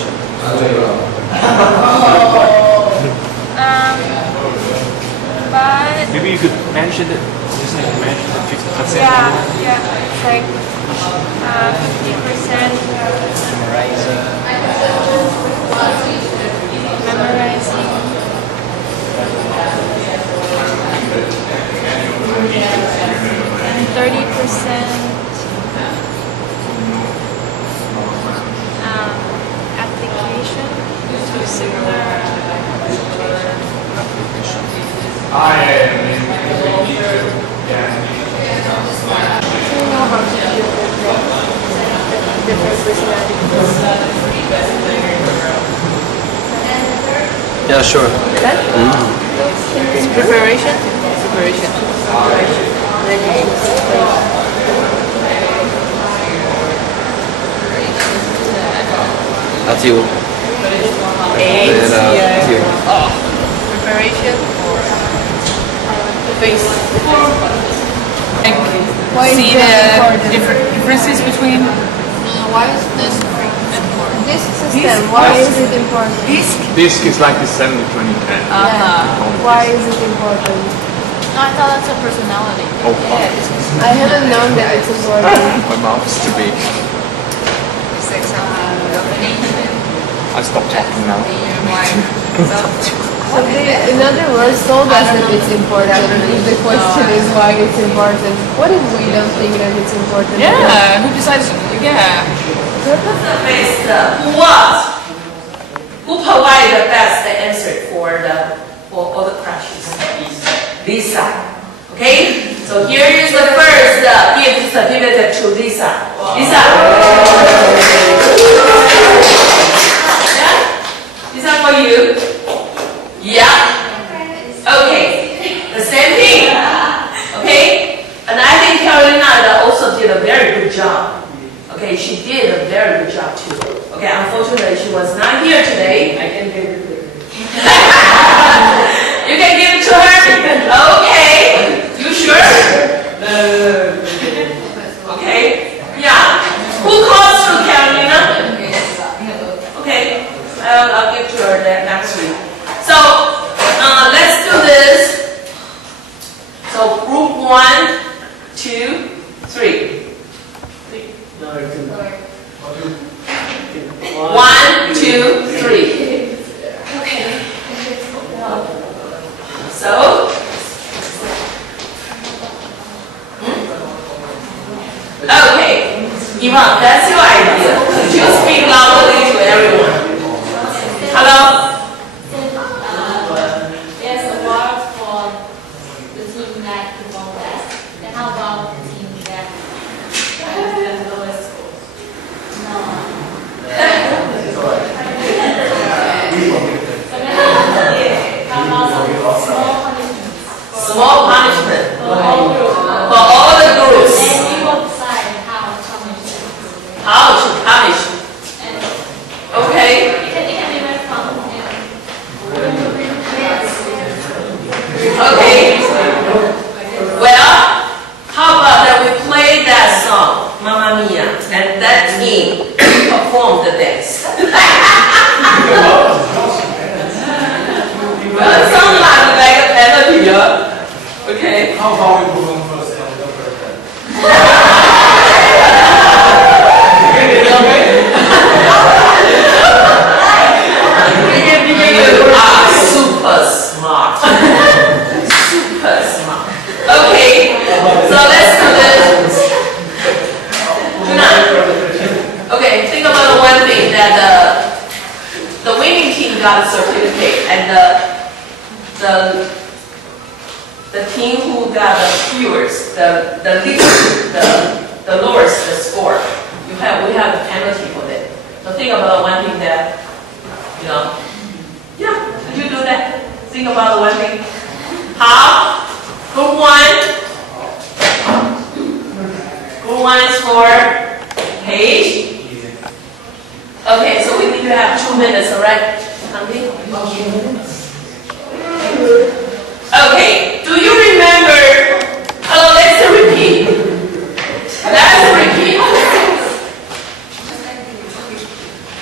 memorization. But Maybe you could mention it. Just like mention the 50%. yeah, it's like 50% Memorizing. memorizing, and 30% application to similar situation. I You know how to deal with different personalities. Yeah, sure. That? It's preparation? Preparation. Then you should explain. That's you. That's you. Preparation face. Why is See that the important? differences between Why is this important? This system, why is it important? disk. Disk is like the 70-20-10. Why is it important? No, I thought that's a personality. Oh, fuck. I haven't known that it's important. My mouth is too big. It's like something domination. I stopped talking now. So they, in other words, told us that it's important. If the question is why it's important, what if we don't think that it's important? Yeah, who decides? Yeah. Who provide the best answer for all the questions? Lisa. Okay? So here is the first gift certificate to Lisa. Lisa. Yeah? Lisa for you. Yeah. Okay. The same thing. Okay? And I think Carolina also did a very good job. Okay, she did a very good job too. Okay, unfortunately she was not here today. I can give it to her. You can give it to her? Okay. You sure? Okay. Yeah. Who calls to Carolina? Okay. I'll give to her that next week. So let's do this. So group 1, 2, 3. 1, 2, 3. Okay. So. Okay. Ivan, that's your idea. You speak loudly to everyone. Hello. There's a word for the team that performed best. Then how about the team that has the lowest scores? No. How about small punishments? Small punishment For all groups. for all the groups. Then you will decide how to punish them. How to punish? And Okay. it can be very fun. Okay. Well, how about that we play that song, Mamma Mia, and that team perform the dance. Well, it sounds like a penalty, yeah? Okay. How about we perform first and go You are super smart. Super smart. Okay, so let's do this. Okay, think about the one thing that the winning team got a certificate, and the team who got the fewest, the least, the lowest the score, we have a penalty for that. So think about one thing that, yeah, did you do that? Think about the one thing. How? Group 1. Group 1 is for Paige. Okay, so we need to have 2 minutes, alright? Okay, do you remember? Oh, let's repeat. Let's repeat.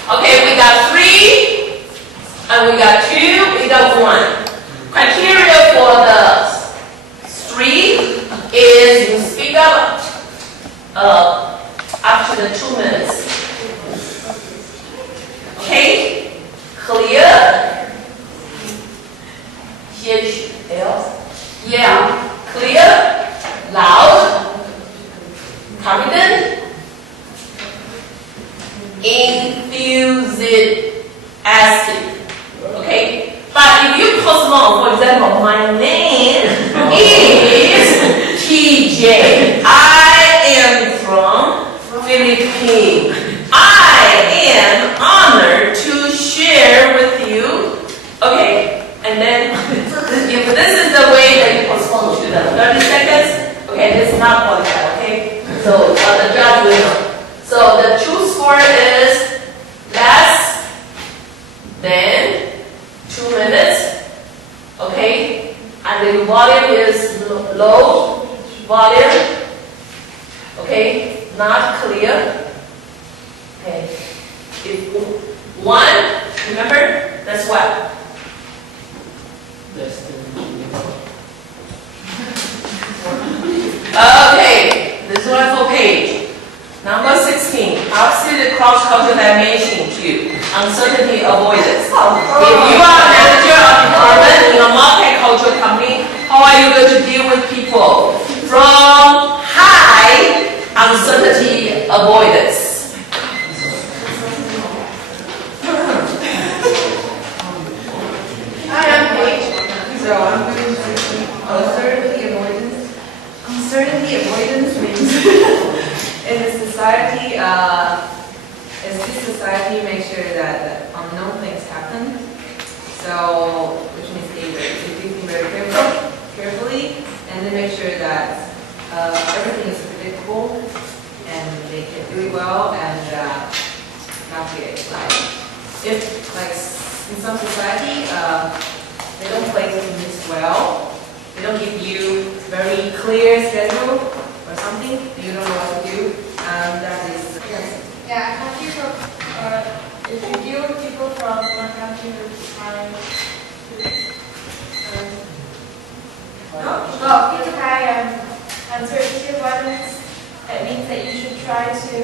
Okay, we got 3 And we got 2, we got 1. Criteria for the street is you speak up after the 2 minutes. Okay? Clear? Yeah. Clear? Loud? Confident? Enthusiastic. Okay? But if you postpone, for example, my name is TJ. I am from Philippines. I am honored to share with you. Okay, and then if this is the way that you postpone to the 30 seconds, okay, this is not qualified, okay? So the judge will know. So the true score is less than 2 minutes, okay? And the volume is low volume, okay? Not clear. Okay. If 1, remember, that's what? Okay, this one for page. Number 16. I'll see the cross-cultural dimension to uncertainty avoidance. If you are a manager of department in a multicultural company, how are you going to deal with people from high uncertainty avoidance? Hi, I'm Paige. So I'm going to uncertainty avoidance. Uncertainty avoidance means in a society, make sure that unknown things happen. So, which means they do things very carefully, and they make sure that everything is predictable, and they can do it well, and not get if in some society, they don't play things well. They don't give you very clear schedule or something. You don't know what to do. That is yes. Yeah, country from, if you deal with people from one country who high, people high uncertainty avoidance, that means that you should try to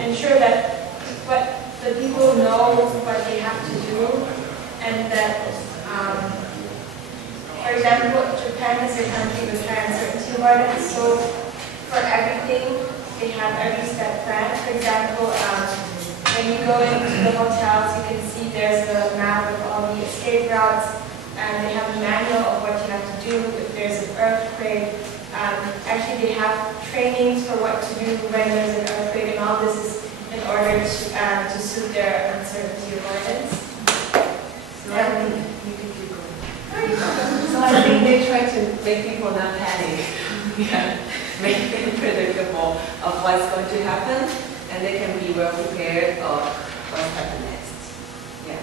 ensure that what the people know what they have to do, and that, for example, Japan is a country with high uncertainty avoidance, so for everything, they have every step planned. For example, when you go into the hotels, you can see there's a map of all the escape routes, and they have a manual of what you have to do if there's an earthquake. Actually, they have trainings for what to do when there's an earthquake, and all this is in order to suit their uncertainty avoidance. So I think you can keep going. So I think they try to make people not panic. Make them predictable of what's going to happen, and they can be well prepared of what's happening next. Yeah.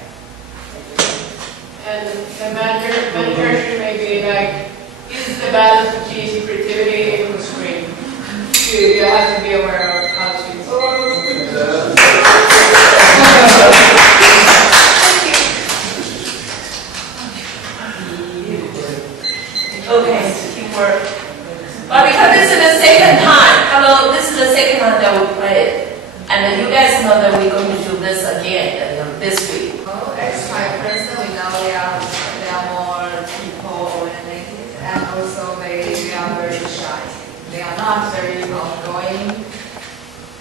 And the manager should maybe use the balance between creativity and constraint. You have to be aware of how to. Okay, teamwork. But because this is the second time, this is the second time that we play it. And then you guys know that we're going to do this again this week. Extra personally now they are more people oriented, and also they are very shy. They are not very outgoing,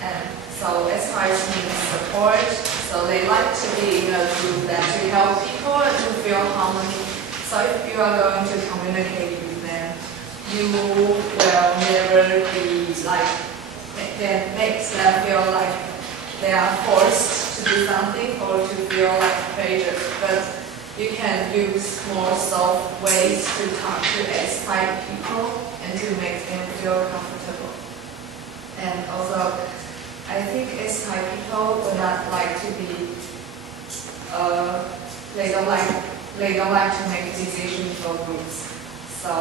and so exercise means support. So they like to be in a group that to help people to feel harmony. So if you are going to communicate with them, you will never be that makes them feel like they are forced to do something or to feel like pressure. But you can use more soft ways to talk to S-type people and to make them feel comfortable. And also, I think S-type people would not like to be, they don't like to make decisions for groups. So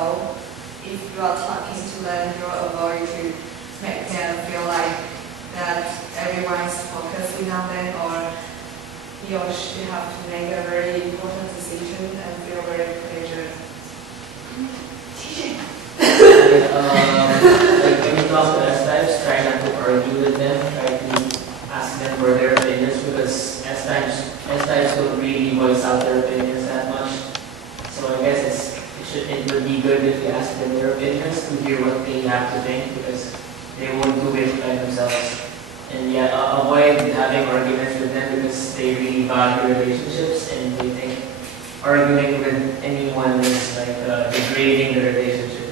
if you are talking to them, you will avoid to make them feel like that everyone is focusing on them, or he or she have to make a very important decision and feel very pressured. Like when you talk to S-types, try not to argue with them, try to ask them for their opinions because S-types don't really voice out their opinions that much. So I guess it would be good if you ask them their opinions to hear what they have to think because they won't do it by themselves. And yeah, avoid having arguments with them because they really value relationships and they think arguing with anyone is like degrading the relationship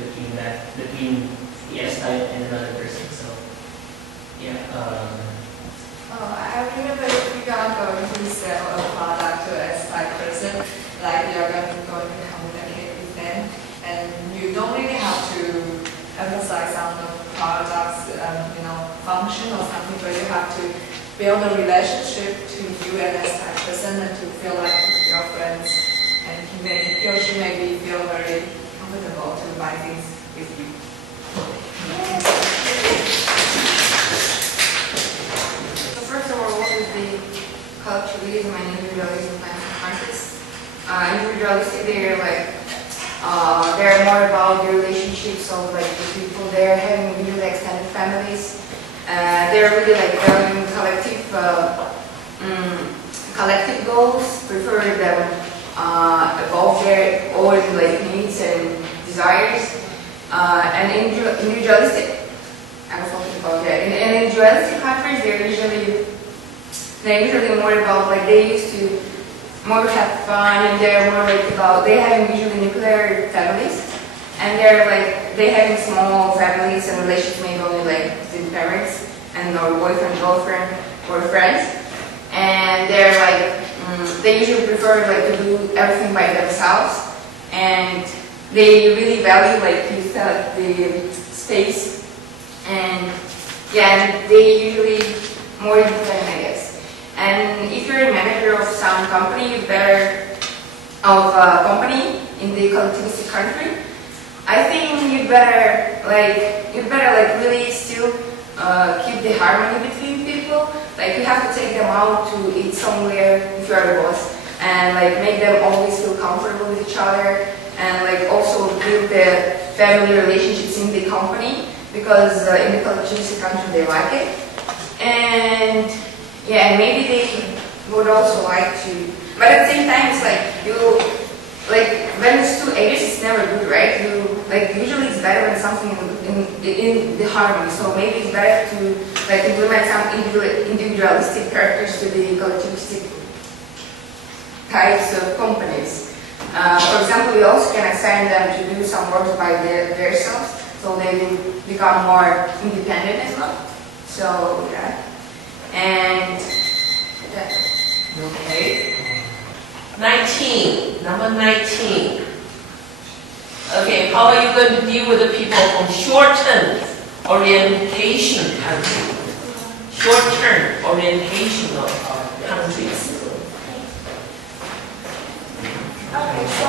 between the S-type and another person. So yeah. I remember if you are going to sell a product to a S-type person, like you're going to communicate with them, and you don't really have to emphasize on the product's function or something, but you have to build a relationship to you and S-type person and to feel like your friends, and he or she maybe feel very comfortable to buy things with you. So first of all, what is the culturalism and individualism kind of countries? Individualistic, they're more about the relationships of like the people there having really extended families. They're really like valuing collective goals, prefer them above their own like needs and desires. And individualistic, I was talking about that. In individualistic countries, they're usually more about like they used to more have fun, and they're more like about they have usually nuclear families, and they having small families and relations maybe only like with parents and or boyfriend, girlfriend, or friends, and they're they usually prefer like to do everything by themselves, and they really value like the space, and yeah, and they usually more independent, I guess. And if you're a manager of some company, in the collectivistic country, I think you'd better really still keep the harmony between people. Like you have to take them out to eat somewhere if you're the boss, and like make them always feel comfortable with each other, and like also build the family relationships in the company because in the collectivistic country they like it. And yeah, maybe they would also like to, but at the same time, it's when it's two ages, it's never good, right? Usually it's better when something in the harmony. So maybe it's better to implement some individualistic characters to the collectivistic types of companies. For example, we also can assign them to do some work by themselves, so they will become more independent as well. So yeah. And Okay. 19, number 19. Okay, how are you going to deal with the people from short-term orientation countries? Short-term orientation of countries. Okay, so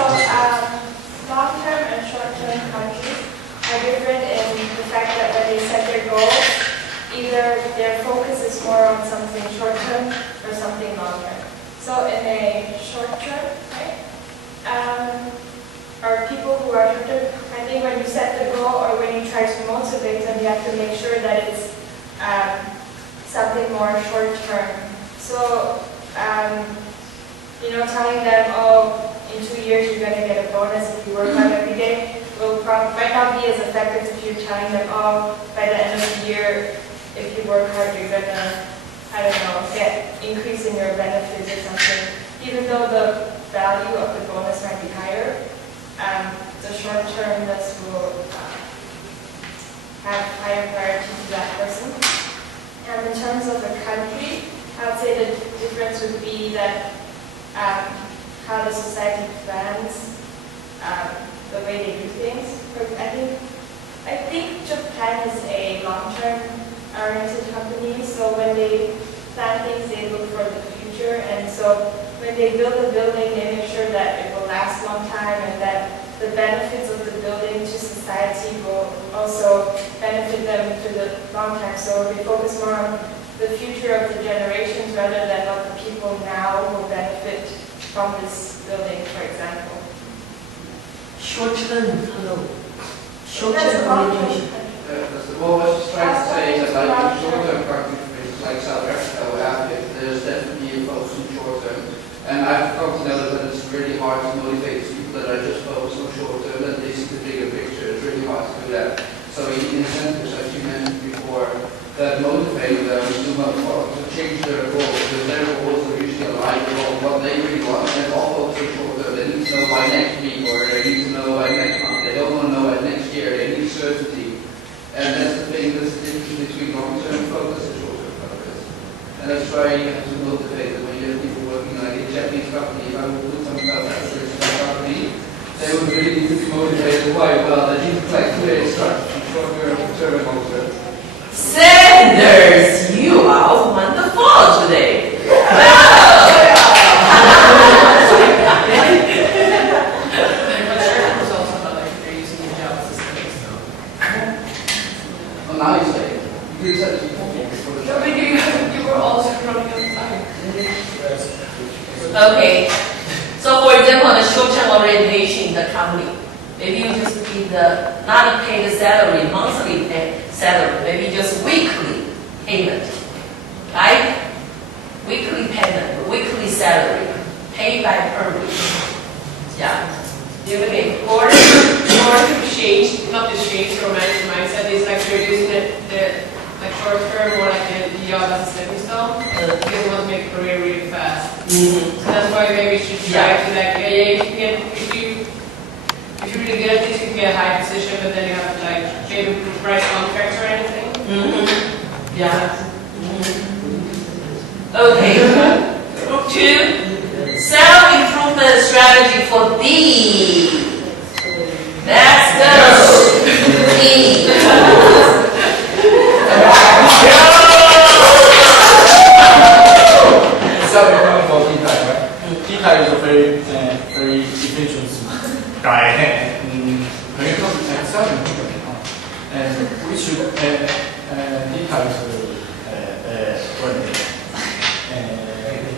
long-term and short-term countries are different in the fact that when they set their goals, either their focus is more on something short-term or something long-term. So in a short-term, right, or people who are short-term, I think when you set the goal or when you try to motivate them, you have to make sure that it's something more short-term. So, telling them, oh, in 2 years you're going to get a bonus if you work hard every day, might not be as effective if you're telling them, oh, by the end of the year, if you work hard, you're going to, get increase in your benefits or something. Even though the value of the bonus might be higher, the short-termness will have higher priority to that person. And in terms of the country, I would say the difference would be that how the society plans the way they do things. I think Japan is a long-term oriented company, so when they plan things, they look for the future, and so when they build a building, they make sure that it will last a long time and that the benefits of the building to society will also benefit them to the long time. So they focus more on the future of the generations rather than what the people now will benefit from this building, for example. Short-term, hello. That's Short-term a long orientation. Well, I was just trying to say that like in short-term countries like South Africa, where I live, there's definitely a focus on short-term. And I've come to know that it's really hard to motivate people that are just focused on short-term, that they see the bigger picture. It's really hard to do that. So incentives, as you mentioned before, that motivate them to change their goals, because their goals are usually aligned with what they really want, and it's all focused on short-term. They need to know by next week, or they need to know by next month. They don't want to know by next year. They need certainty. And that's the thing, that's the difference between long-term focus and short-term focus. And that's why you have to motivate them. When you have people working like a Japanese company, if I would put some about that in a company, they would really need to be motivated quite well. They need to like clear strategy, short-term, term, and long-term. Sanders, you are wonderful today. Well, now you say it. You said it before. No, but you were also running out of time. Okay. So for example, the short-term orientation in the company, maybe you just need the not pay the salary, monthly pay salary, maybe just weekly payment, right? Weekly payment, weekly salary, paid by per week. Yeah. Okay, or to change, not to change your mindset, is like you're using the like short term or like the job as a stepping stone, because you want to make a career really fast. So that's why maybe you should try to like, if you really good at this, you can get a high position, but then you have to like maybe write contracts or anything. Yeah. Okay. Group 2, self-improvement strategy for D. Let's go. D. Self-improvement for T-type, right? T-type is a very efficient guy, and when it comes to self-improvement, and we should T-type is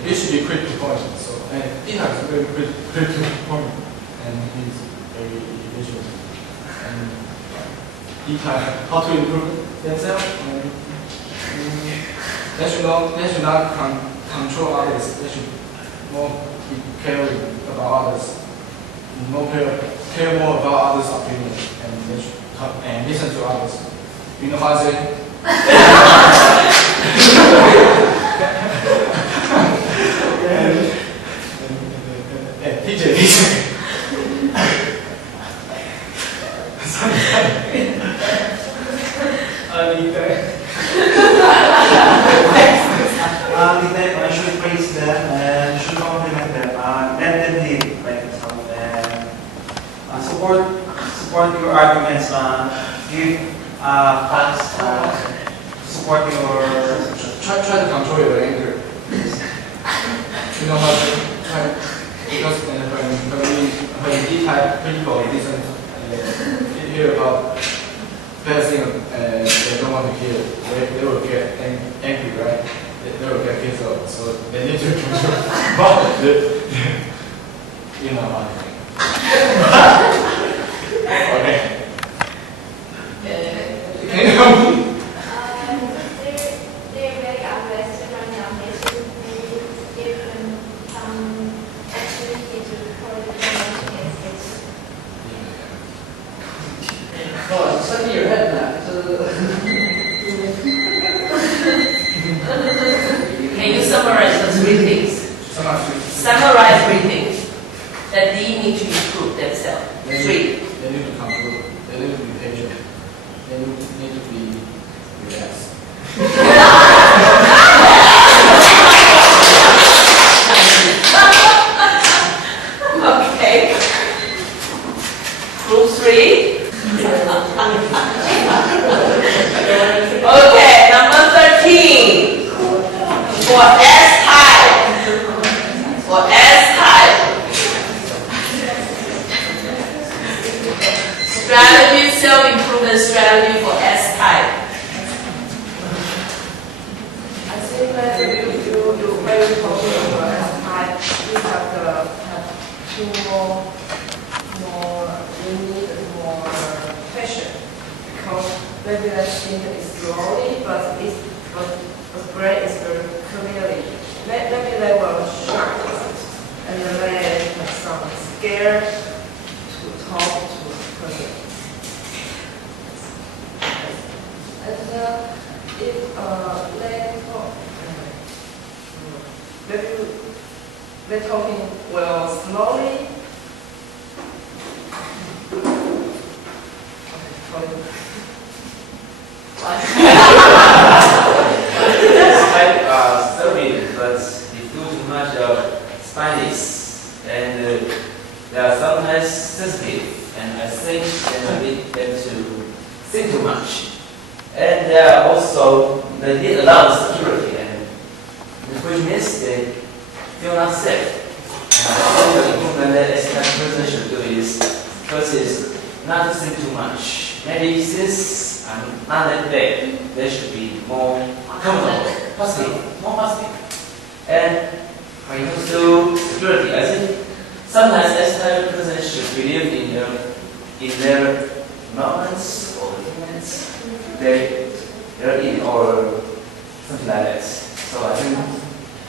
it should be quick to point. So T-type is very quick to point, and he's very efficient. And T-type, how to improve themselves? They should not control others. They should more be caring about others, care more about others' opinions, and they should and listen to others. You know what I say? TJ. I should praise them and should compliment them. Let them lead by themselves and support your arguments. Give facts. Support your. Try to control your anger. You know what? Because when D-type people listen, hear about bad things they don't want to hear, they will get angry, right? They will get pissed off. So they need to control. But you know what I think. Okay. Can you help me? They're very aggressive and ambitious. Maybe give them some activity to for the generation against it. Oh, it's stuck in your head now. Can you summarize the 3 things? Summarize 3 things that they need to improve themselves. 3. They need to control. They need to be patient. They need to be relaxed. Okay. Group 3. Okay, number 13. For S-type. For S-type. Strategy, self-improvement strategy for S-type. to more unique and more fashion. Because maybe that thing is slowly, but brain is very clearly. Maybe they were sharp and they have some scared to talk to person. And if they talk, maybe they're talking well slowly. Serving, but they do too much of Spanish, and they are sometimes sensitive, and I think they need them to think too much. And they are also, they need a lot of security, and which means they feel not safe. And I think the improvement that a person should do is, first is not to think too much. Maybe since I'm not that big, they should be more comfortable. Positive, more positive. And when it comes to security, I think sometimes this type of person should believe in their moments or moments they're in or something like that. So I think,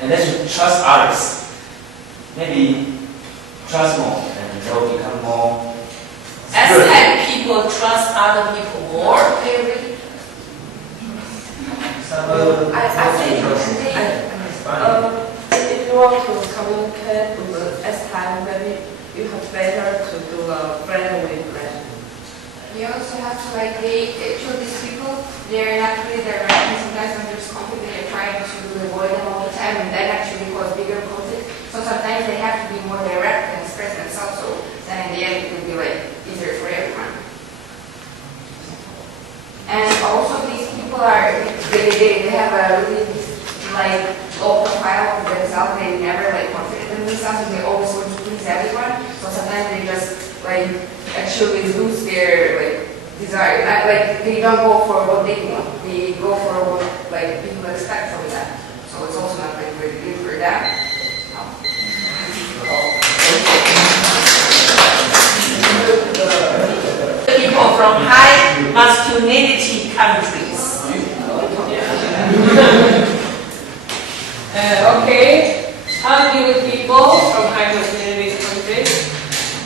and they should trust others. Maybe trust more, and they'll become more. As type people trust other people more. I think if you want to communicate with the S type, maybe you have better to do a friend with friend. You also have to like show these people they're not really direct, and sometimes when there's conflict they're trying to avoid them all the time, and that actually causes bigger conflict. So sometimes they have to be more direct and express themselves, so then in the end it will be like easier for everyone. And also these people are they have a really like low profile of themselves. They never like confident in themselves, and they always want to please everyone. So sometimes they just like actually lose their like desire. Not, like they don't go for what they want. They go for what like people expect from them. So it's also not like really good for them. People from high masculinity countries. Okay, how to deal with people from high masculinity countries?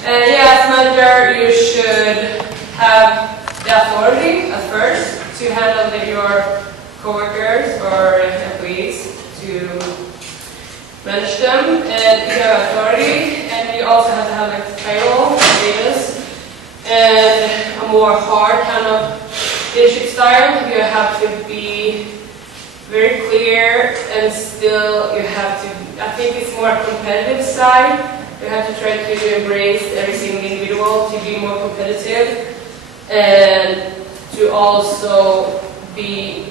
Yeah, as manager, you should have the authority at first to handle your coworkers or employees, to manage them, and you have authority, and you also have to have like title, status, and a more hard kind of leadership style. You have to be very clear, and still you have to, I think it's more competitive side. You have to try to embrace every single individual to be more competitive, and to also be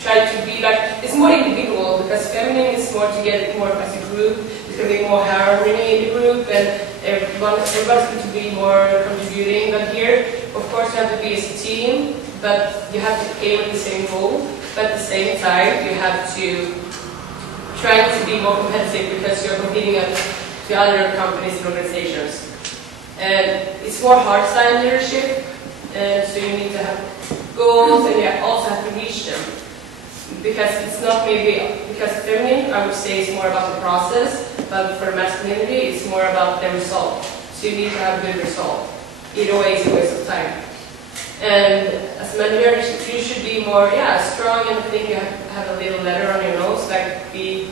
try to be like, it's more individual, because feminine is more to get more as a group. It's going to be more harmony in the group, and everybody's going to be more contributing. But here, of course, you have to be as a team, but you have to aim at the same goal. But at the same time, you have to try to be more competitive, because you're competing to other companies and organizations. And it's more hard side leadership, and so you need to have goals, and you also have to reach them. Because it's not maybe, because feminine, I would say, is more about the process, but for masculinity, it's more about the result. So you need to have a good result. Either way, it's a waste of time. And as a manager, you should be more, strong, and I think you have a little letter on your nose, like be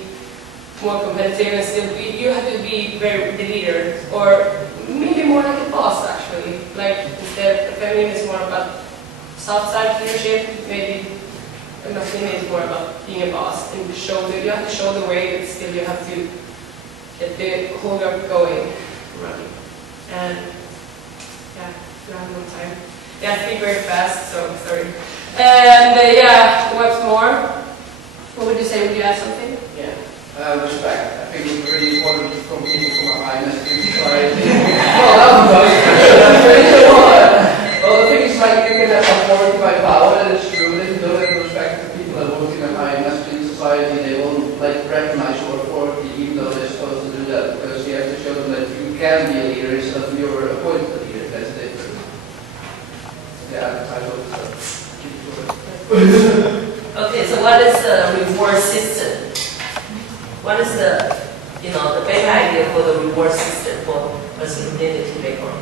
more competitive, and still be, you have to be the leader, or maybe more like a boss, actually. Like, instead, feminine is more about soft side leadership, maybe masculine is more about being a boss, and you have to show the way, but still you have to get the whole job going, running. And you have no time. I speak very fast, so sorry. And what's more? What would you say? Would you add something? Yeah. Respect. I think it's really important from people from a high masculine society. Well, the thing is, like, you can have authority by power, and it's true. If you don't have respect for people that work in a high masculine society, they won't like recognize your authority, even though they're supposed to do that, because you have to show them that you can be a leader instead of you're appointed a leader. That's different. Yeah, I hope so. Okay, so what is the reward system? What is the, the better idea for the reward system for a community background?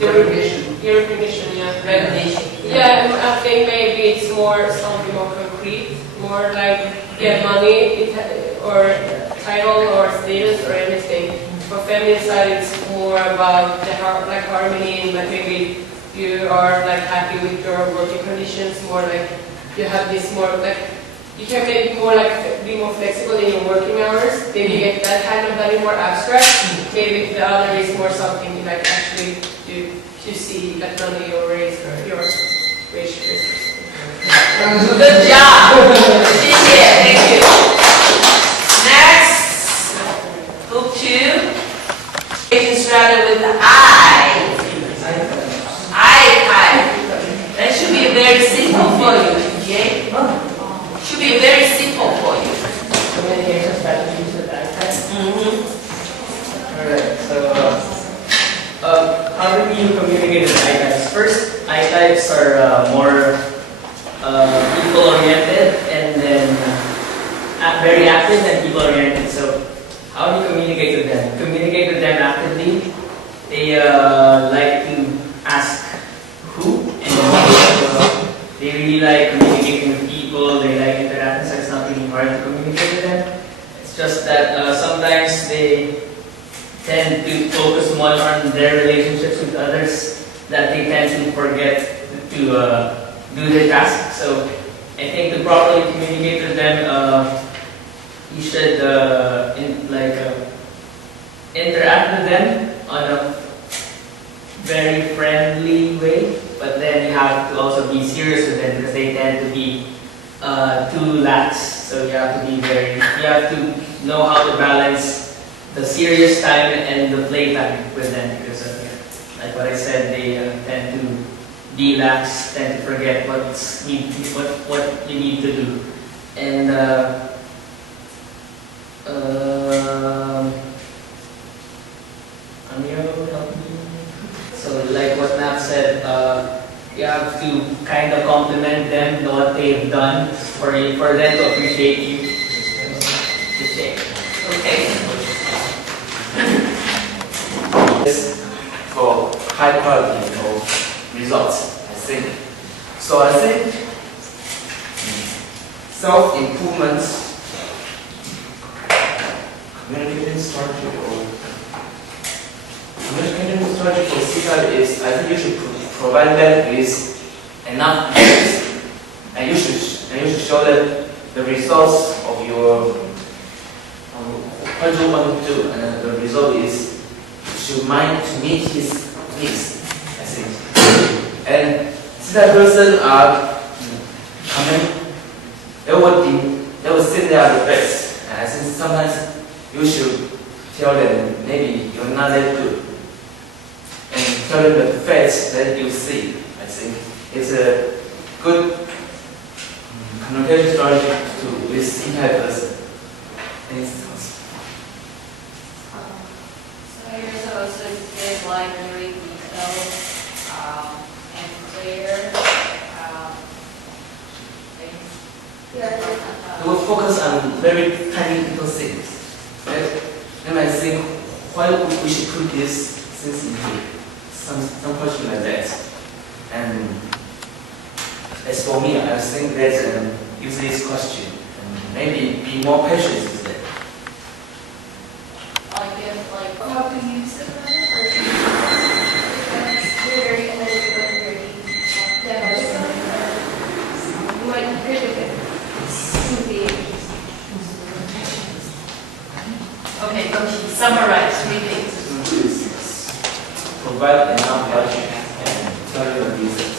Recognition. Your recognition, yeah. Recognition. Yeah, I think maybe it's more something more concrete, more like get money or title or status or anything. For feminine side, it's more about the harmony, and like maybe you are like happy with your working conditions, more like you have this more like you can maybe more like be more flexible in your working hours. Maybe you get that kind of value more abstract. Maybe the other is more something you like actually do to see that money or raise or your wage raise. Good job. Thank you. Next, book 2. It started with the I. That should be very simple for you, okay? Should be very simple for you. Communication strategies with iPad. Alright, so how do you communicate with iTypes? First, iTypes are more people-oriented and then very active and people-oriented. So how do you communicate with them? Communicate with them actively. They like to ask who and what. They really like communicating with people. They like interacting, so it's not really hard to communicate with them. It's just that sometimes they tend to focus more on their relationships with others, that they tend to forget to do their tasks. So I think to properly communicate with them, you should interact with them on a very friendly way, but then you have to also be serious with them because they tend to be too lax. So you have to know how to balance the serious time and the play time with them, because like what I said, they tend to be lax, tend to forget what you need to do. And help me. So like what Nat said, you have to kind of compliment them on what they've done for them to appreciate you. Okay. For high quality of results, I think. So I think self-improvement, communication strategy for C-type is, I think you should provide them with enough evidence, and you should show them the results of your what you want to do, and the result is should mind to meet his needs, I think. And since that person are coming, they will think they are the best. And I think sometimes you should tell them maybe you're not that good, and tell them the facts that you see. I think it's a good communication strategy to with C-type person. So you're supposed to give like very detailed and clear things. They will focus on very tiny little things. And I think why we should put these things in here, some question like that. And as for me, I think that use this question and maybe be more patient with them. How to use it better, or because you're very analytical and very you might be critical. Okay, summarize 3 things. Provide enough logic and tell your reasons.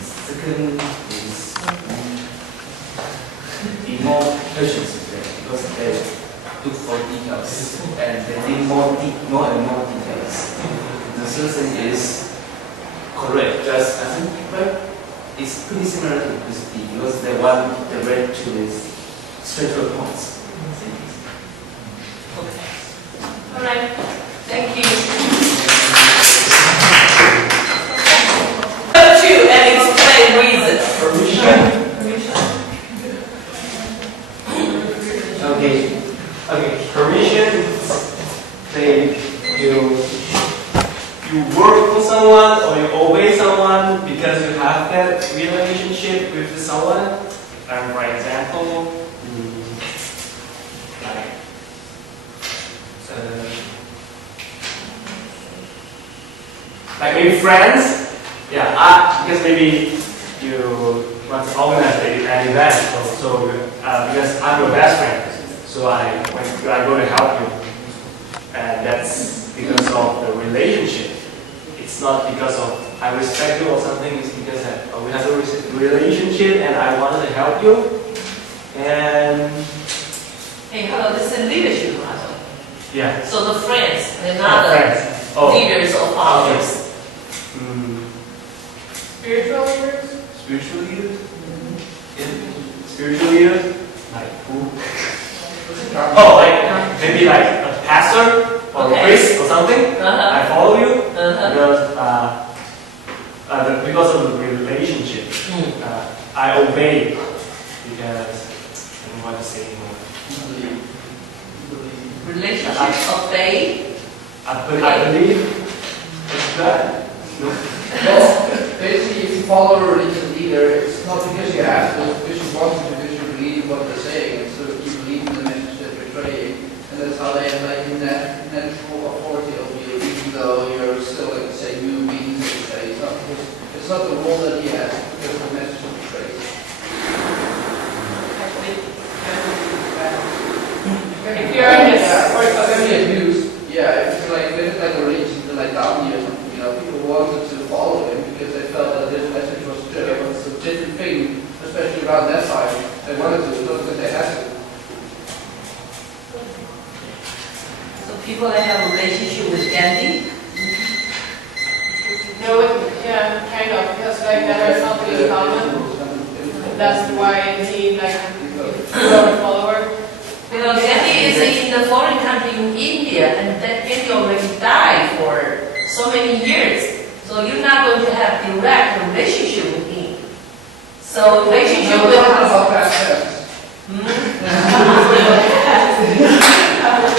Second is be more patient with them, because they look for details and they need more and more details. The third thing is correct. Just I think it's pretty similar to Christie, because they want the red to straight to the points. Okay. All right. Thank you. Go to and explain reasons. Okay. Permission. Say you work for someone or you obey someone because you have that relationship with someone. And for example, like maybe friends, yeah, because maybe you want to organize an event, so because I'm your best friend, so I go to help you, and that's because of the relationship. It's not because of I respect you or something. It's because we have a relationship, and I want to help you, and Hey, hello, this is leadership model. yeah. So the friends, they're not the Friends. Oh. leaders or followers. Spiritual leaders? Spiritual leaders? Spiritual leaders? Like who? Oh, like maybe like a pastor or a priest or something. I follow you because of the relationship. I obey because I don't know what to say anymore. Relationship of faith. I believe it's God. No. Basically, if you follow a religious leader, it's not because you have to, it's because you want to, because you believe what they're saying, and so you believe in the message that they're portraying, and that's how they have like natural authority over you, even though you're still like the same human being, so to say. It's not the role that he has, because of the message he portrays. If you're in this, Or if it's only abused, yeah, if it's like a religion to like down you or something, people wanted to follow him because they felt that this message was true. It was a different thing, especially around that time. They wanted to, not because they had to. So people that have a relationship with Gandhi. no, yeah, kind of, because like there is something in common. That's why he like a follower. Because Gandhi is in the foreign country in India, and that Gandhi already died for so many years. So you're not going to have direct relationship with him. So relationship with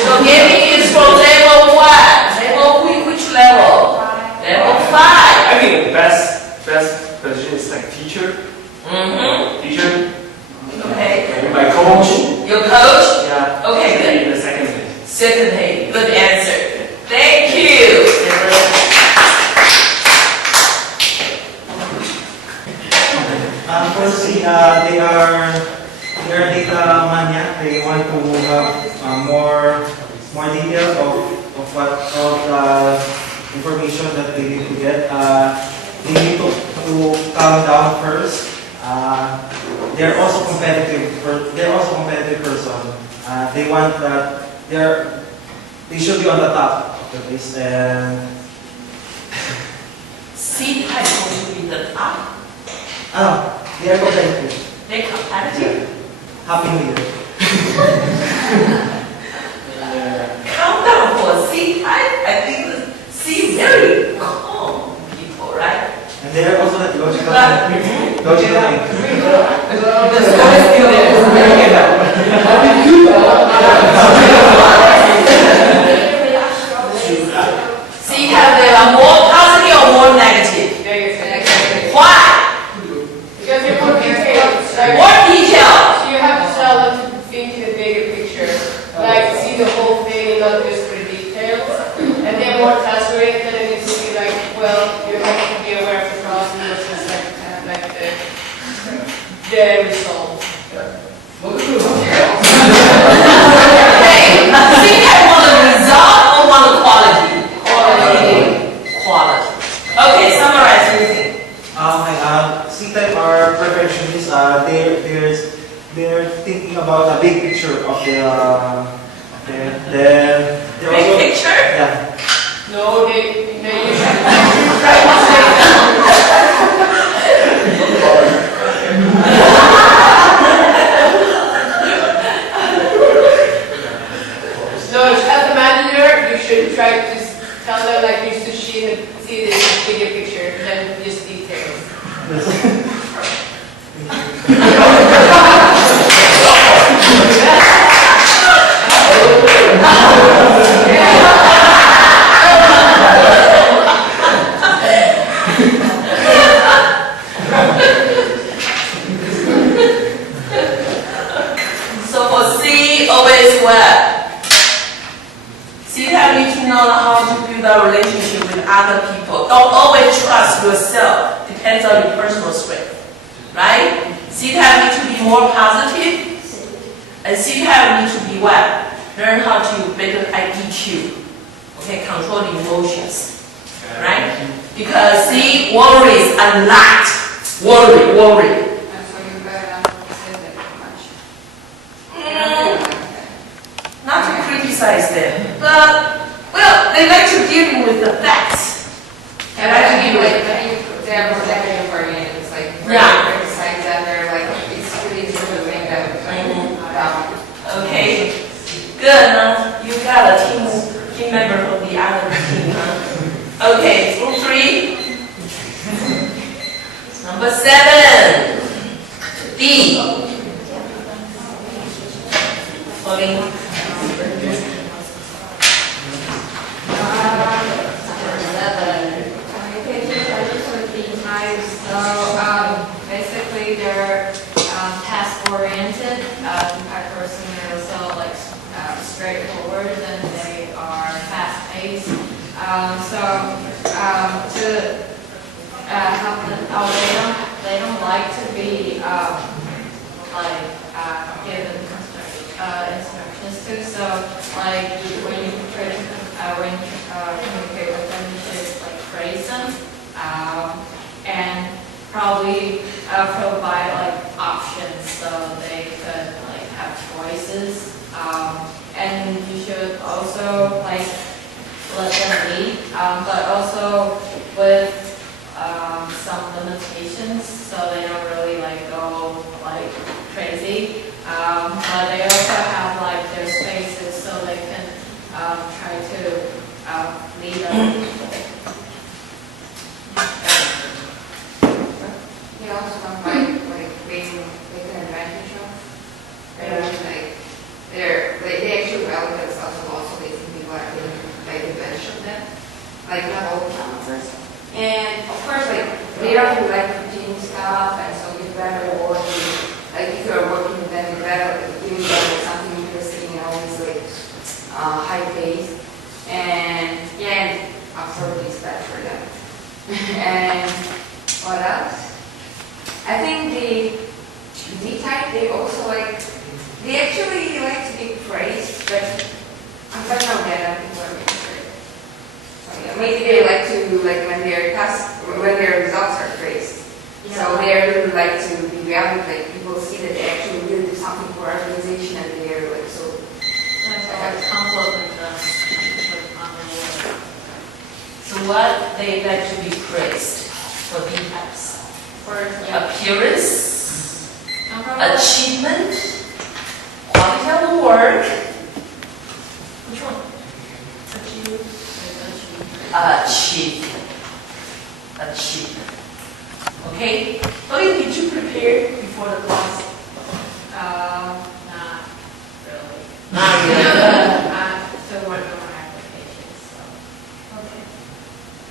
So Gandhi is from level what? Which level? Level 5. I think the best position is like teacher. Teacher. Okay. Maybe my coach. Your coach? Yeah. Okay, good. In the second thing. Second thing. Good answer. Thank you. Firstly, they are data mania. They want to have more details of the information that they need to get. They need to calm down first. They're also competitive. They're also competitive person. They want that they should be on the top of the list. And C type should be the top. they are competitive. They're competitive. Happy New Year. Countdown for C type. I think the C very calm people, right? And they are also not logical. Logical. See, they are more positive or more negative? Negative. Why? Because you're more detailed. Like, More detail. so you have to tell them to think the bigger picture. Like, see the whole thing, not just the details. And they're more task-oriented, and it's to be like, well, you have to be aware of the process, not just like the result. See, I want the result or want the quality? Quality. Okay, summarize everything. C-type are perfectionists. They're thinking about a big picture of they're Big also, picture? yeah. No, they usually No, as a manager, you to try to tell them like you should see the bigger picture than just details. So for C, always what? C have you to know how to build a relationship with other people. Don't always trust yourself. Depends on your personal strength. Right? C have you to be more positive. And C have you to be what? Learn how to better IEQ. Okay, control the emotions. Right? Because C worries a lot. Worry. And so you better not say that too much. They don't do it like that. Not to criticize them, but, well, they like to deal with the facts. And I mean, like, they're protective oriented. It's like, when Yeah. you criticize them, they're like, it's really easy to make them down. Okay, good, huh? You got a team member from the other team, huh? Okay, group 3. Number 7. D. Pauline. Basically, they're task-oriented. My person is also like straightforward, and they are fast-paced. To help them out, they don't like to be given instructions to. So like when you communicate with them, you should like praise them. And probably provide like options so they could like have choices. And you should also like let them lead, but also with some limitations, so they don't really like go like crazy. But they also have like their spaces so they can try to lead them. They also don't like being taken advantage of. They actually value themselves a lot, so they think people are taking advantage of them. Like not all the time, of course. And of course, like they don't really like routine stuff, and so you better reward you. Like if you're working with them, you better give them like something interesting and always like high pace. And yeah, absolutely is bad for them. And what else? I think the D-type, they also like, they actually like to be praised, but I'm talking about that, people are being praised. So yeah, maybe they like to, like when their results are praised. Yeah. So they really like to be valued, like people see that they actually really do something for our organization and they're like so. Like compliment them on their work. So what they like to be praised for D-types? Appearance, achievement, quality of the work. Which one? Achievement. Okay. Pauline, did you prepare before the class? Not really. Not really. I'm still working on my applications, so. Okay.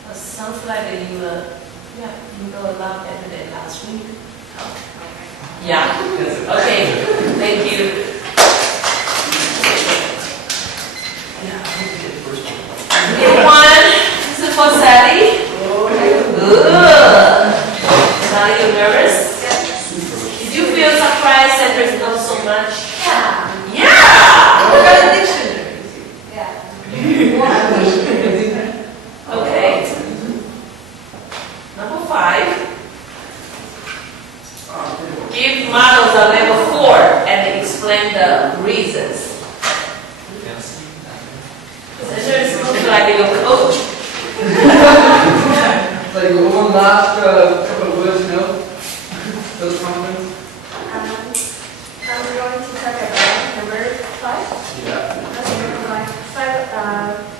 Well, sounds like you know a lot better than last week. Oh, okay. Yeah. Okay. Thank you. Good one. This is for Sally. Good. Sally, you nervous? Yes. Did you feel surprised that there's not so much? Yeah. Yeah. We got a dictionary. Yeah. Okay. Number 5. Give models a level 4 and explain the reasons. This looks like your coach. Like one last couple of words, those comments. I'm going to talk about number 5. Yeah. Okay, number 5.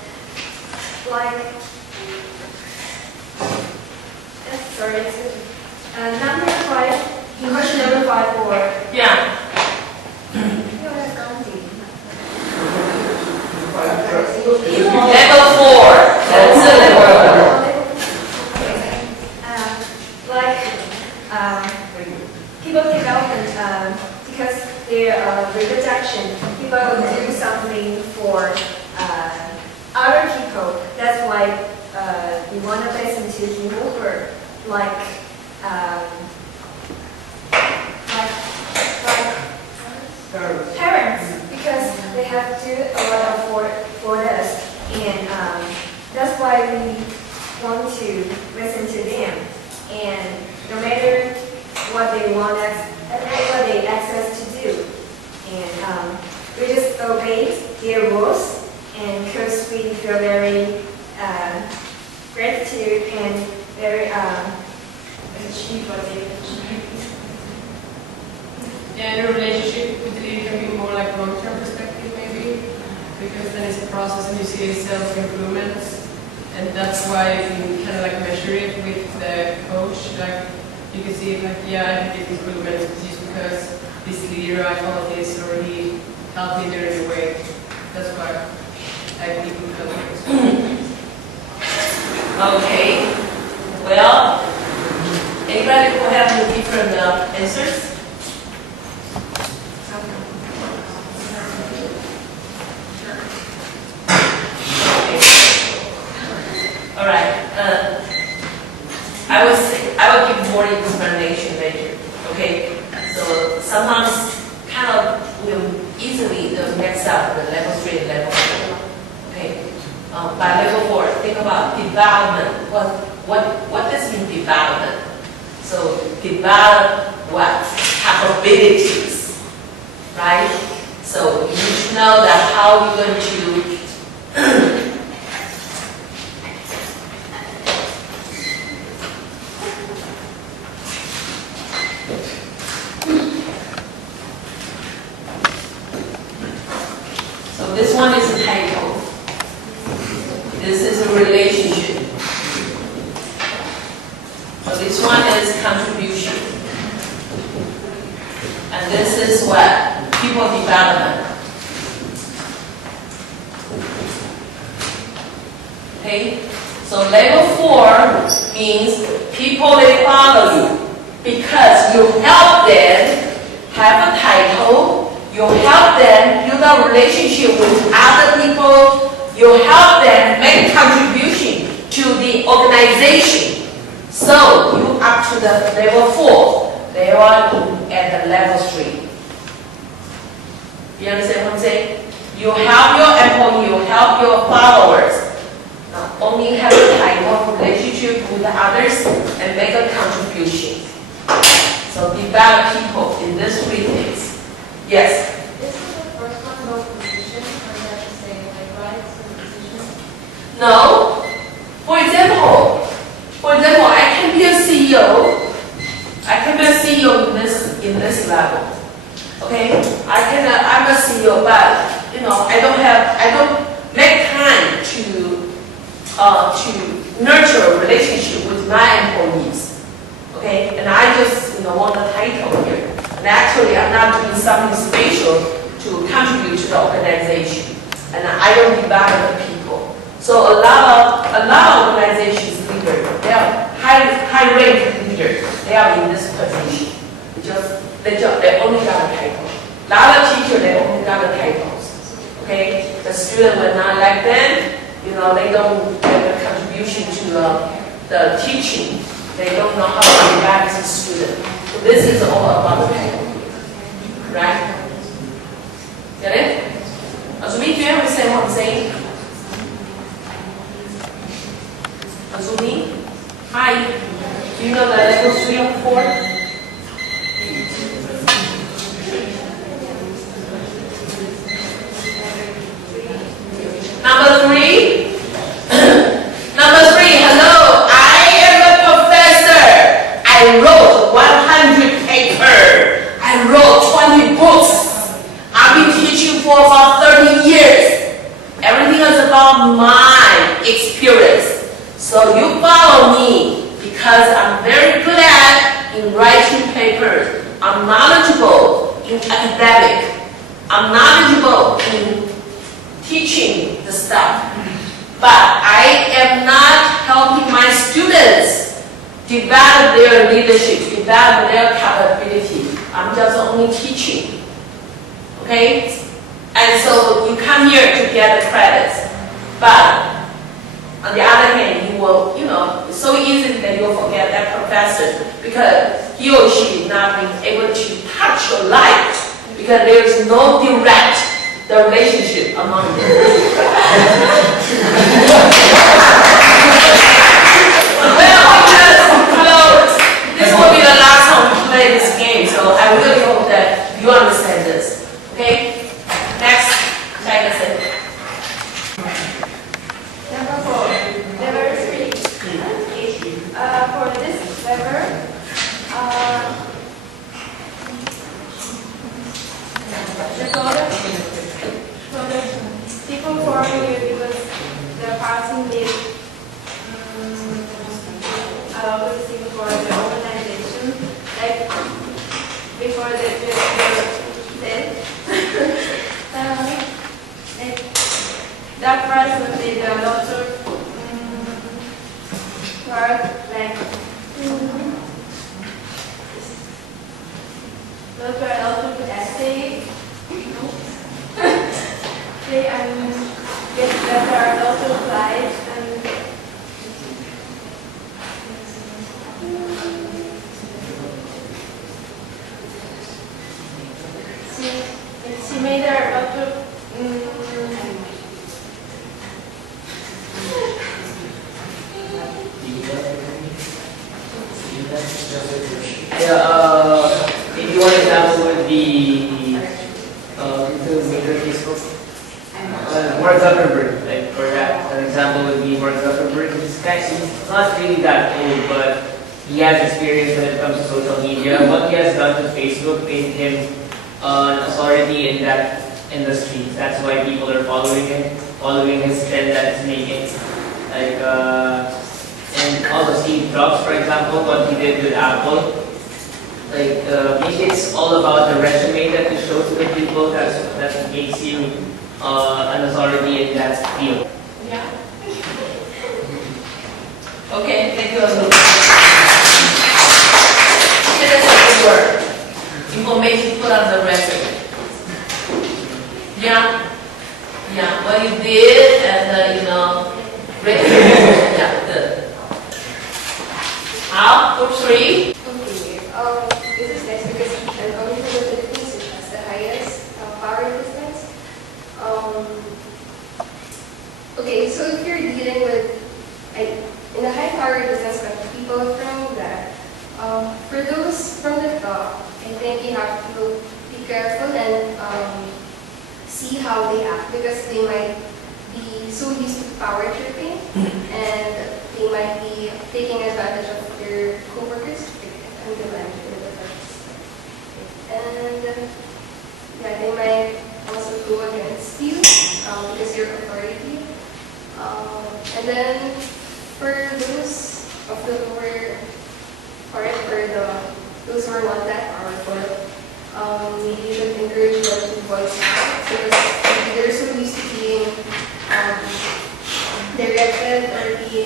for other people. That's why we want to listen to people who are like parents, because they have to do a lot for us, and that's why we want to listen to them. And no matter what they want us, what they ask us to do, and we just obey their rules, and because we feel very gratitude and very achieve what they achieve. And the relationship with the leader can be more like long-term perspective maybe, because then it's a process and you see self-improvements, and that's why you can kind of like measure it with the coach. Like you can see it like, yeah, I can get improvements just because this leader I follow this or he helped me during the way. That's why I people feel like Okay. Well, anybody who have any different answers? All right. I will give more explanation later. Okay. So sometimes kind of will easily mix up the level 3 and level 4. Okay. By level 4, think about development. What does mean development? So develop what? Capabilities, right? So you need to know that how you're going to So this one is a title. This is a relationship. So this one is contribution. And this is what? People development. Okay? So level 4 means people they follow you because you help them have a title. You help them build a relationship with other people. You help them make contribution to the organization. So you up to the level 4. They are at the level 3. You understand what I'm saying? You help your employee, you help your followers. Not only have a type of relationship with others and make a contribution. So develop people in these 3 things. Yes? This is the first one about position, or you have to say like rights and positions? No. For example, I can be a CEO. I can be a CEO in this level. Okay? I'm a CEO, but I don't make time to nurture a relationship with my employees. Okay? And I just want a title here. And actually, I'm not doing something special to contribute to the organization. And I don't develop the people. So a lot of organizations leaders, they are high-ranked leaders. They are in this position. They only got a title. A lot of teachers, they only got the titles. Okay? The student will not like them. They don't get a contribution to the teaching. They don't know how to develop the student. So this is all about the title. Right? Get it? Azumi, do you understand what I'm saying? Azumi? Hi. Do you know the level 3 or 4? Number 3? Number 3, hello. I am a professor. I wrote 100 papers. I wrote 20 books. I've been teaching for about 30 years. Everything is about my experience. So you follow me because I'm very good in writing papers. I'm knowledgeable in academic. I'm knowledgeable in teaching the stuff. But I am not helping my students develop their leadership, develop their capability. I'm just only teaching. Okay? And so you come here to get the credits. But on the other hand, you will, it's so easy that you will forget that professor because he or she is not being able to touch your life because there is no direct relationship among them. This will be the last time we play this game, so I really hope that you understand this. Okay? Next, China said. Number 4, level 3. For this level, the people forming you because the passing date allow the people for the organization, like before the death. Like that person did a lot of work, like those were a lot of essays. There are a lot of slides and she made a lot of maybe one example would be to major Facebook. Mark Zuckerberg, like for that, an example would be Mark Zuckerberg. He's not really that old, but he has experience when it comes to social media. What he has done to Facebook made him an authority in that industry. That's why people are following him, following his trend that he's making. Like, and also Steve Jobs, for example, what he did with Apple. Like, maybe it's all about the resume that you show to the people that makes you an authority in that field. Yeah. Okay, thank you. That's a good word. Information put on the resume. Yeah. Yeah, what you did and yeah, good. How? For 3? This is nice because I'm going to the Philippines, which has the highest power distance. Okay, so if you're dealing with in a high power distance people from that, for those from the top, I think you have to be careful and see how they act because they might be so used to power tripping and they might be taking advantage of their co-workers and the manager. And yeah, they might also go against you because you're authority. And then for those of the lower part, for those who are not that powerful, maybe you should encourage them to voice out because maybe they're so used to being directed or being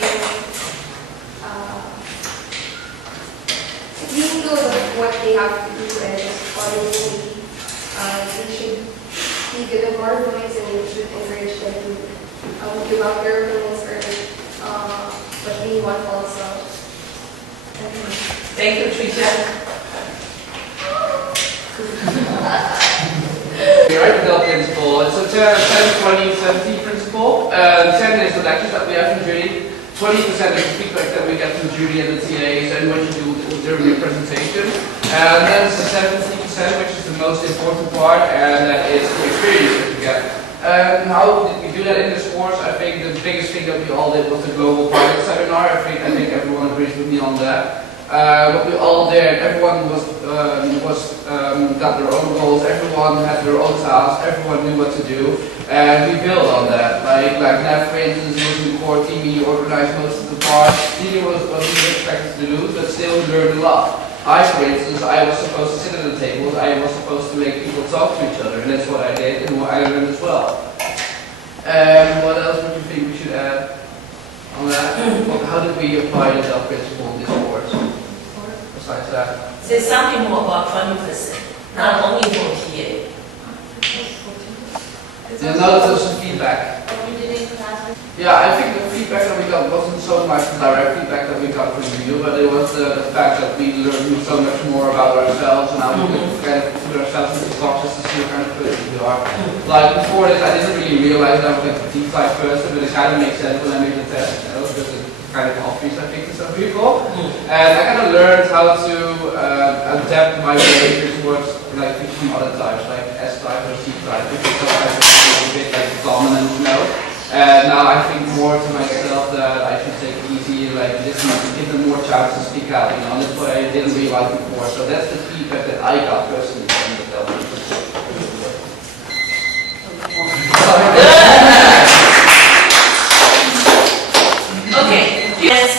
told what they have to do and just following they should be given more voice and you should encourage them to give out their opinions or what they want also. Thank you, Trisha. You're right, the principle. It's a 10, 20, 70 principle. 10 is the lectures that we have from Judy. 20% is the feedback that we get from Judy and the TAs and what you do during your presentation. And then it's the 70%, which is the most important part, and that is the experience that you get. And how did we do that in this course? I think the biggest thing that we all did was the global pilot seminar. I think everyone agrees with me on that. What we all did, everyone got their own goals, everyone had their own tasks, everyone knew what to do, and we built on that. Like Nev, for instance, was in the core team, he organized most of the parts. He was what we were expected to do, but still we learned a lot. For instance, I was supposed to sit at the tables, I was supposed to make people talk to each other, and that's what I did, and what I learned as well. What else would you think we should add on that? How did we apply the Dell principle in this course? Besides that? Say something more about 20%, not only for TA. You know, there's some feedback. Yeah, I think the feedback that we got wasn't so much the direct feedback that we got from you, but it was the fact that we learned so much more about ourselves and how we could kind of put ourselves into boxes to see what kind of person we are. Like before this, I didn't really realize that I was like a deep type person, but it kind of makes sense when I made the test, you know, because it's kind of obvious, I think, to some people. And I kind of learned how to adapt my behavior towards like people from other types, like S type or C type, because sometimes it's a bit like dominant, you know. And now I think more to myself that I should take it easy, like listen, give them more chance to speak out, you know, and that's what I didn't realize before. So that's the feedback that I got personally from the film. Okay, yes.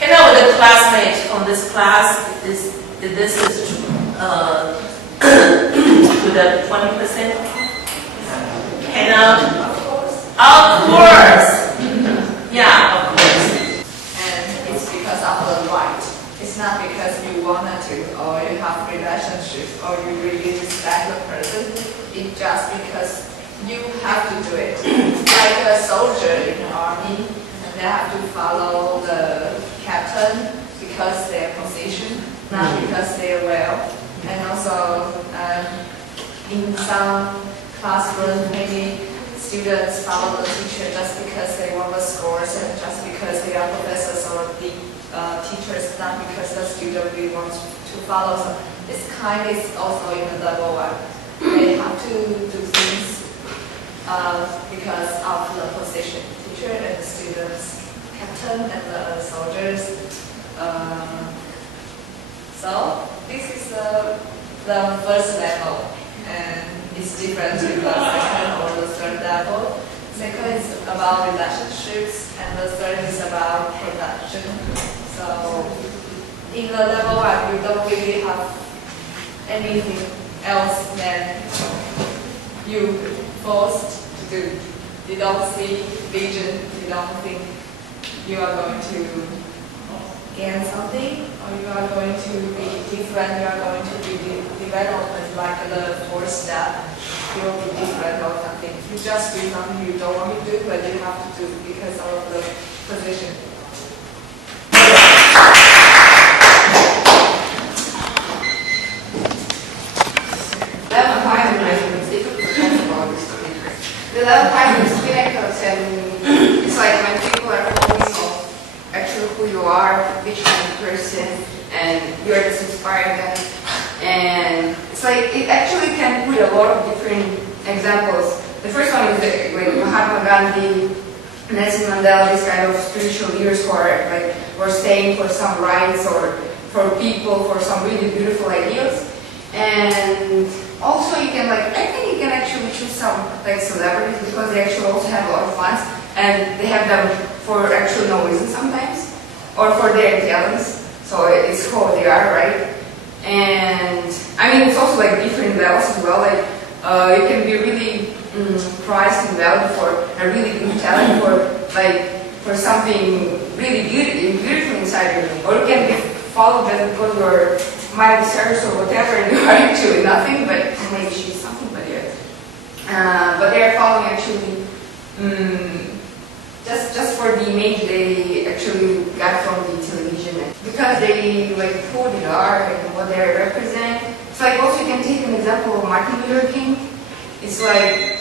Hang out with a classmate from this class. This is to the 20%. Hang out. Of course. Yeah, of course. And it's because of the right. It's not because you wanted to, or you have relationship, or you really respect the person. It's just because you have to do it. Like a soldier in the army, and they have to follow the captain because their position, not because they're well. And also, in some classrooms, maybe students follow the teacher just because they want the scores and just because they are professors or the teachers, not because the student really wants to follow. So this kind is also in the level one. They have to do things because of the position, teacher and the students, captain and the soldiers. So this is the first level, and it's different to the second or the third level. Second is about relationships, and the third is about production. So in the level one, you don't really have anything else than you forced to do. You don't see vision, you don't think you are going to gain something, or you are going to be different, you are going to be development, like the fourth step, you will be different or something. You just do something you don't want to do, but you have to do because of the position. Level 5 the level 5 is clinicals, and it's like when people are focusing on actually who you are, which kind of person, and you're just inspiring them. And it's like, it actually can put a lot of different examples. The first one is like Mahatma Gandhi, Nelson Mandela, this kind of spiritual leaders who are staying for some rights or for people, for some really beautiful ideals. And also you can I think you can actually choose some celebrities because they actually also have a lot of fans, and they have them for actually no reason sometimes, or for their talents. So it's who they are, right? And I mean, it's also different levels as well. You can be really prized and valued for a really good talent, for something really beautiful inside you, or you can be followed just because you're Miley Cyrus or whatever, and you are actually nothing, but maybe she's something, but yeah. But they are following actually just for the image they actually got from the television, because they who they are and what they represent. It's also you can take an example of Martin Luther King. It's okay.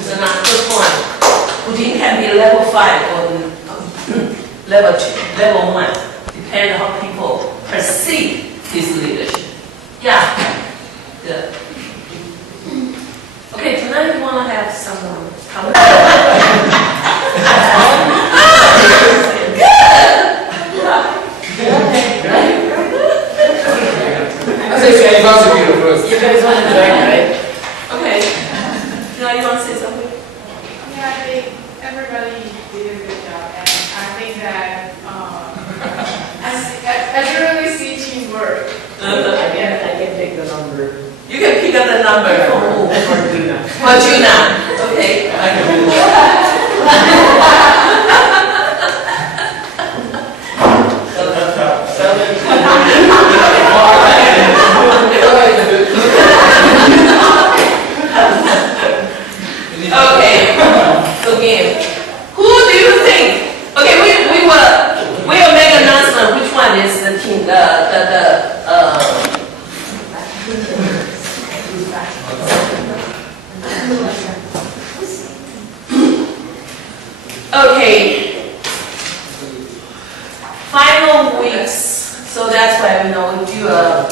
So now, good point. Houdin can be level 5 or level 2, level 1, depending on how people perceive his leadership. Yeah. Good. Okay, tonight we want to have some conversation. You guys want to join, right? Okay. Now you want to say something? Yeah, I think everybody did a good job, and I think that I really see teamwork. I can take the number. You can pick up the number from who? For Juna. For Juna. Okay. I can do that. Okay. Final weeks. So that's why we do a